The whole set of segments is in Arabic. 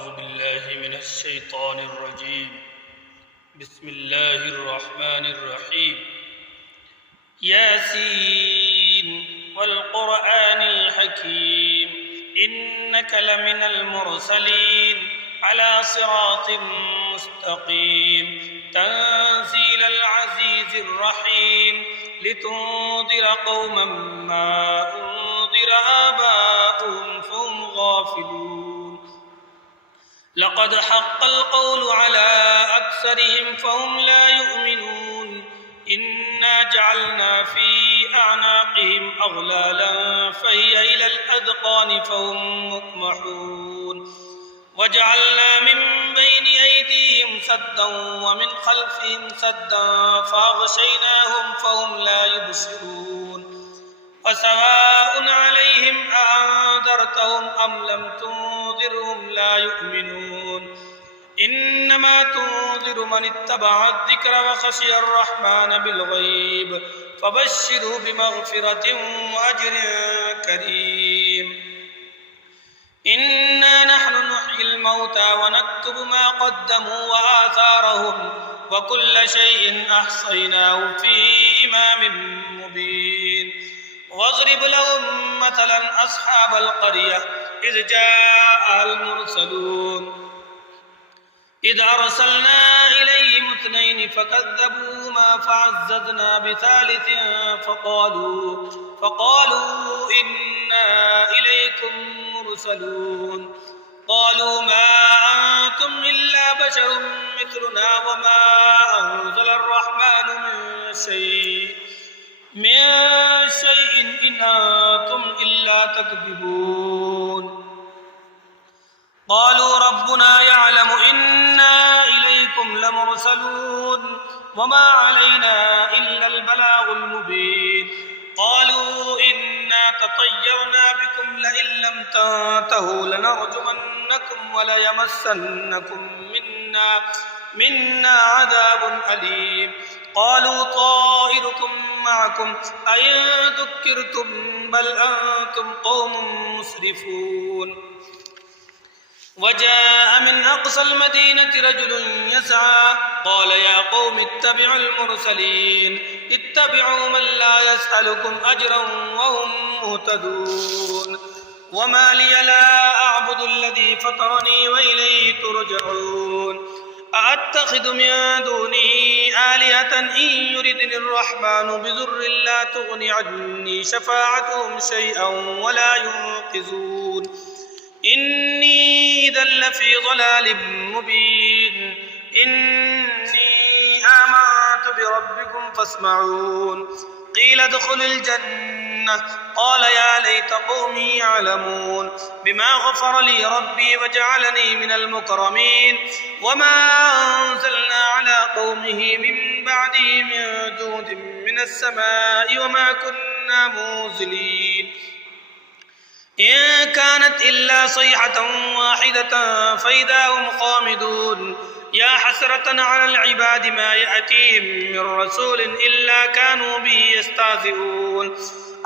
أعوذ بالله من الشيطان الرجيم بسم الله الرحمن الرحيم ياسين والقرآن الحكيم إنك لمن المرسلين على صراط مستقيم تنزيل العزيز الرحيم لتنذر قوما ما أنذر آباؤهم فهم غافلون لقد حق القول على أكثرهم فهم لا يؤمنون إنا جعلنا في أعناقهم أغلالا فهي إلى الأذقان فهم مقمحون وجعلنا من بين أيديهم سدا ومن خلفهم سدا فأغشيناهم فهم لا يبصرون وسواء عليهم أأنذرتهم أم لم تنذرهم لا يؤمنون إنما تنذر من اتبع الذكر وخشي الرحمن بالغيب فبشره بمغفرة وأجر كريم إنا نحن نحيي الموتى ونكتب ما قدموا وآثارهم وكل شيء أحصيناه في إمام مبين واضرب لهم مثلا أصحاب القرية إذ جاء المرسلون إذ أرسلنا إليهم اثنين فكذبوهما فعززنا بثالث فقالوا إنا إليكم مرسلون قالوا ما أنتم إلا بشر مثلنا وما أنزل الرحمن من شيء إن أنتم إلا تكذبون قالوا ربنا يعلم إنا إليكم لمرسلون وما علينا إلا البلاغ المبين قالوا إنا تطيرنا بكم لئن لم تنتهوا لنرجمنكم وليمسنكم منا عذاب أليم قالوا طائركم معكم أئن ذكرتم بل أنتم قوم مسرفون وجاء من أقصى المدينة رجل يسعى قال يا قوم اتبعوا المرسلين اتبعوا من لا يسألكم أجرا وهم مهتدون وما لي لا أعبد الذي فطرني وإليه ترجعون أأتخذ من دونه آلهة إن يردني الرحمن بضر لا تغن عني شفاعتهم شيئا ولا ينقذون إني إذا لفي ضلال مبين إني آمنت بربكم فاسمعون قيل ادخلوا الجنة قال يا ليت قومي يعلمون بما غفر لي ربي وجعلني من المكرمين وما أنزلنا على قومه من بعده من جود من السماء وما كنا منزلين إن كانت إلا صيحة واحدة فإذا هم خامدون يا حسرة على العباد ما يأتيهم من رسول إلا كانوا به يستهزئون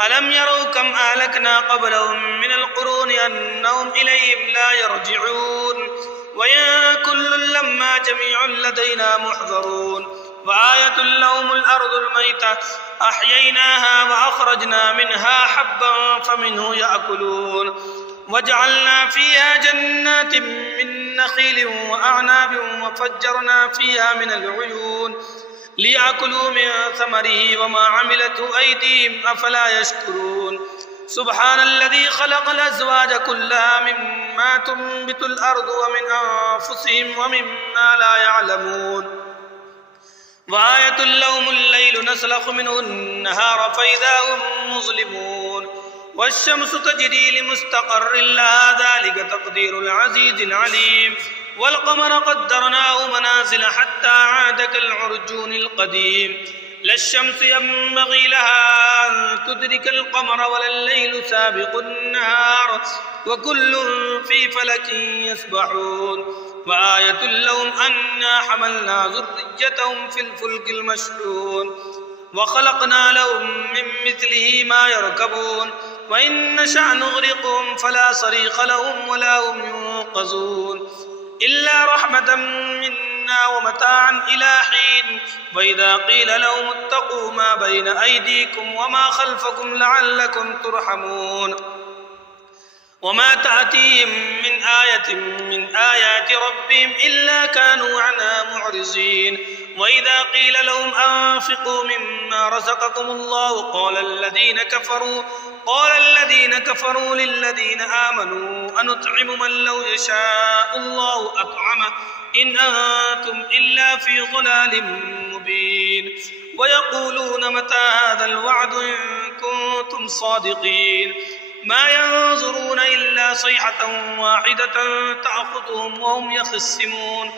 ألم يروا كم أهلكنا قبلهم من القرون أنهم إليهم لا يرجعون وإن كل لما جميع لدينا محضرون وآية لهم الأرض الميتة أحييناها وأخرجنا منها حبا فمنه يأكلون وجعلنا فيها جنات من نخيل وأعناب وفجرنا فيها من العيون ليأكلوا من ثمره وما عملته أيديهم أفلا يشكرون سبحان الذي خلق الأزواج كلها مما تنبت الأرض ومن أنفسهم ومما لا يعلمون وآية لهم الليل نسلخ منه النهار فإذا هم مظلمون والشمس تجري لمستقر لها ذلك تقدير العزيز العليم والقمر قدرناه منازل حتى عاد كالعرجون القديم لا الشمس ينبغي لها أن تدرك القمر ولا الليل سابق النهار وكل في فلك يسبحون وآية لهم أنا حملنا ذريتهم في الفلك المشحون وخلقنا لهم من مثله ما يركبون وإن نشأ نغرقهم فلا صريخ لهم ولا هم ينقذون إلا رحمة منا ومتاعا إلى حين وإذا قيل لهم اتقوا ما بين أيديكم وما خلفكم لعلكم ترحمون وما تأتيهم من آية من آيات ربهم إلا كانوا عنها معرضين وإذا قيل لهم أنفقوا مما رزقكم الله قال الذين كفروا للذين آمنوا أنطعم من لو يشاء الله أطعمه إن أنتم إلا في ضلال مبين ويقولون متى هذا الوعد إن كنتم صادقين ما ينظرون إلا صيحة واحدة تأخذهم وهم يخصمون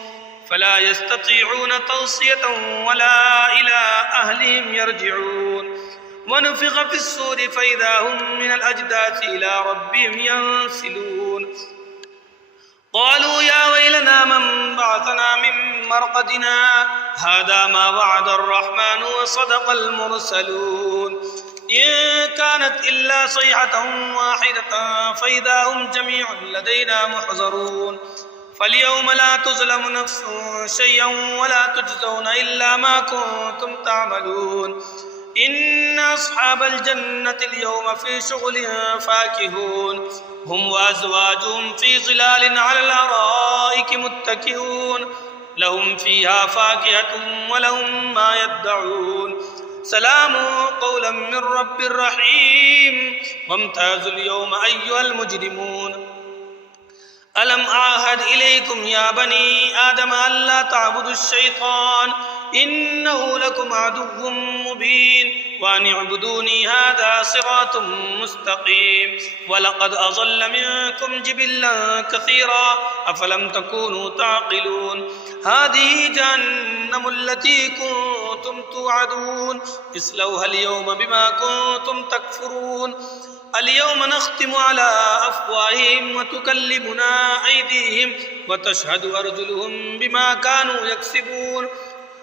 فلا يستطيعون توصية ولا إلى أهلهم يرجعون ونفخ في الصور فإذا هم من الأجداث إلى ربهم ينسلون قالوا يا ويلنا من بعثنا من مرقدنا هذا ما وعد الرحمن وصدق المرسلون إن كانت إلا صيحة واحدة فإذا هم جميع لدينا محضرون فاليوم لا تظلم نفس شيئا ولا تجزون إلا ما كنتم تعملون إن أصحاب الجنة اليوم في شغل فاكهون هم وأزواجهم في ظلال على الأرائك متكئون لهم فيها فاكهة ولهم ما يدعون سلام قولا من رب رحيم وامتازوا اليوم أيها المجرمون ألم أعهد إليكم يا بني آدم ألا تعبدوا الشيطان إنه لكم عدو مبين وأن اعبدوني هذا صراط مستقيم ولقد أضل منكم جبلا كثيرا أفلم تكونوا تعقلون هذه جهنم التي كنتم توعدون اصلوها اليوم بما كنتم تكفرون اليوم نختم على أفواههم وتكلمنا أيديهم وتشهد أرجلهم بما كانوا يكسبون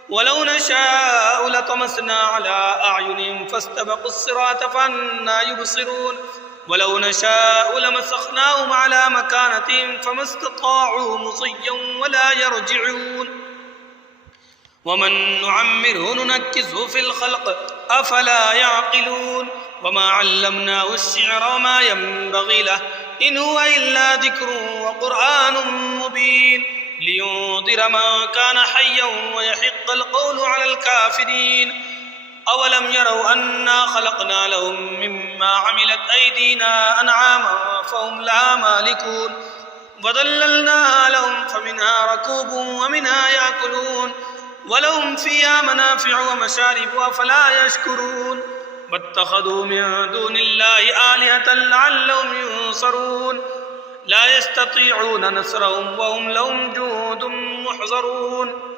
ولو نشاء لطمسنا على أعينهم فاستبقوا الصراط فأنى يبصرون ولو نشاء لمسخناهم على مكانتهم فما استطاعوا مضيا ولا يرجعون ومن نعمره ننكسه في الخلق أفلا يعقلون وما علمناه الشعر وما ينبغي له إن هو إلا ذكر وقرآن مبين لينذر من كان حيا ويحق القول على الكافرين أولم يروا أنا خلقنا لهم مما عملت أيدينا أنعاما فهم لها مالكون وذللناها لهم فمنها ركوبهم ومنها يأكلون ولهم فيها منافع ومشارب أفلا يشكرون واتخذوا من دون الله آلهة لعلهم ينصرون لا يستطيعون نصرهم وهم لهم جند محضرون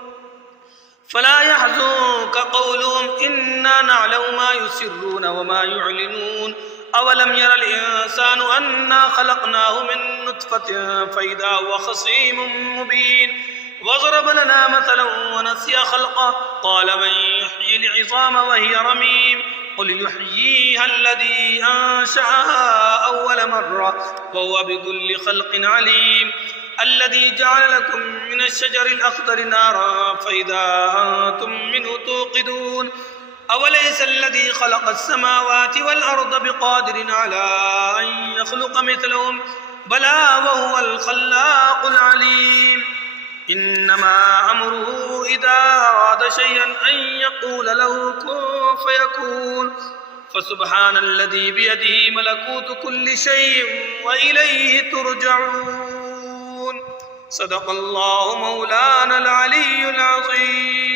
فلا يحزنك قولهم إنا نعلم ما يسرون وما يعلنون أولم ير الإنسان أنا خلقناه من نطفة فإذا هو خصيم مبين وضرب لنا مثلا ونسي خلقه قال من يحيي العظام وهي رميم قل يحييها الذي أنشأها أول مرة وهو بكل خلق عليم الذي جعل لكم من الشجر الأخضر نارا فإذا أنتم منه توقدون أوليس الذي خلق السماوات والأرض بقادر على أن يخلق مثلهم بلى وهو الخلاق العليم إنما أمره إذا أراد شيئا أن يقول له كن فيكون فسبحان الذي بيده ملكوت كل شيء وإليه ترجعون صدق الله مولانا العلي العظيم.